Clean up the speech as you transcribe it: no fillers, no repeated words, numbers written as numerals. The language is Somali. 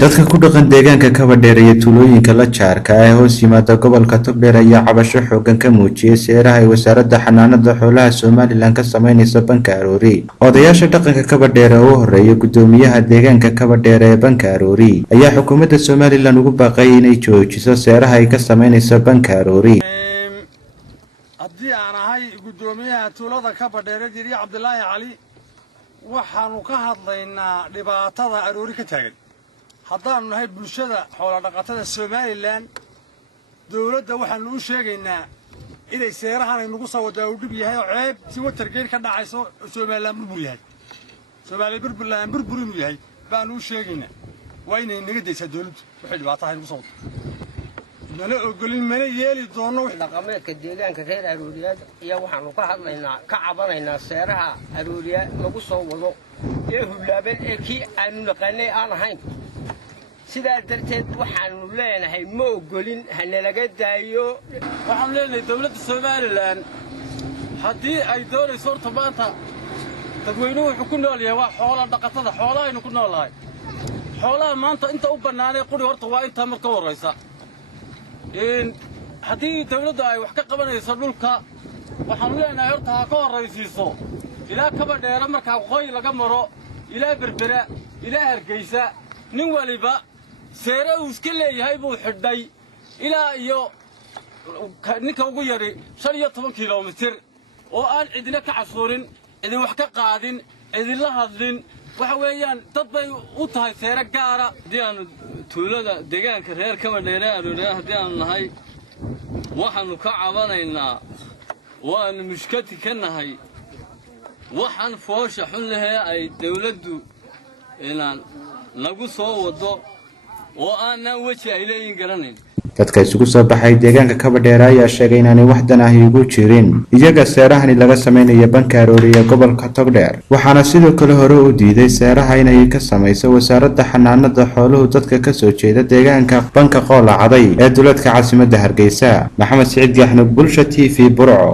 dadka ku dhaqan deegaanka Kabadheer iyo tuulooyinka la jaarka ah ee hoos yimaada gobolka Togdheer ayaa cabasho xooggan ka muujiyay seeraha ay wasaaradda xanaanada xoolaha Soomaaliland ka sameynayso banka Aroori. Odayaasha dhaqanka Kabadheer oo horeeyay gudoomiyaha deegaanka Kabadheer ee banka Aroori ayaa xukuumadda Soomaaliland ugu baaqay inay joojiso seeraha ay ka sameynayso banka Aroori. haddii aan ahay gudoomiyaha tuulada Kabadheer Jiri Cabdullaahi Cali waxaanu ka hadlaynaa dhibaatada Aroori ka taagan. haddaan nahay bulshada xoolo dhaqatada Soomaaliland dawladda waxaan u sheegaynaa inay seerahan nagu soo wada u dhib yahay oo ceeb si watargeel ka dhacayso Soomaaliland burbur yahay. Soomaaliland burbur inuu yahay baan u sheegaynaa. waa inay naga deysaa dawladdu wixii dhibaatada nagu soo nala ogolin mana yeeli doono dhaqameedka deegaanka reer Arooriyaad iyo waxaanu ka hadlaynaa ka cabanaynaa seeraha Arooriyaad lagu soo wado ee hulaabeen ee kii aanu naqaanay aan ahayn. sidaa darteed waxaanu leenahay ma ogolin hanalaga daayo. waxaan leenahay dawladda Soomaaliland haddii ay doonayso horta maanta dadweynuhu wuxuu ku nool yahay waa xoolo dhaqatada xoolahaynu ku noolahay. xoolaha maanta inta u banaanay quri horta waa inta marka horeysa haddii dawladdu ay wax ka qabanayso dhulka waxaan leenahay horta ha ka horeysiiso ilaa Kabadheer marka qoy laga maro ilaa Berbera ilaa Hargeysa nin waliba seera uu iska leeyahay buu xidhay ilaa iyo ninka ugu yari 15 kiiloomitir oo aan cidina ka casuurin idin wax ka qaadin idin la hadlin waxa weeyaan dad bay u tahay seera gaara. haddii aan tuulada deegaanka reer Kabadheer Aroori haddii aan nahay waxaanu ka cabanaynaa waanu mushkati ka nahay waxaan foosha xun lahayd ay dawladdu inaan nagu soo wado oo aanan waji ay leeyin garanayn. dadka isugu soo baxay deegaanka Kabadheer ayaa sheegay inaanay wax dan ah ugu jirin iyaga seerahani laga sameynayo banka Aroori ee gobolka Togdheer. waxaana sidoo kale hore u diiday seeraha inay ka sameyso wasaaradda xanaanada xooluhu dadka ka soo jeeda deegaanka banka Qola Caday ee dowladka caasimadda Hargeysa. Maxamed Saciid Gaxnug, Bulsha TV, Burco.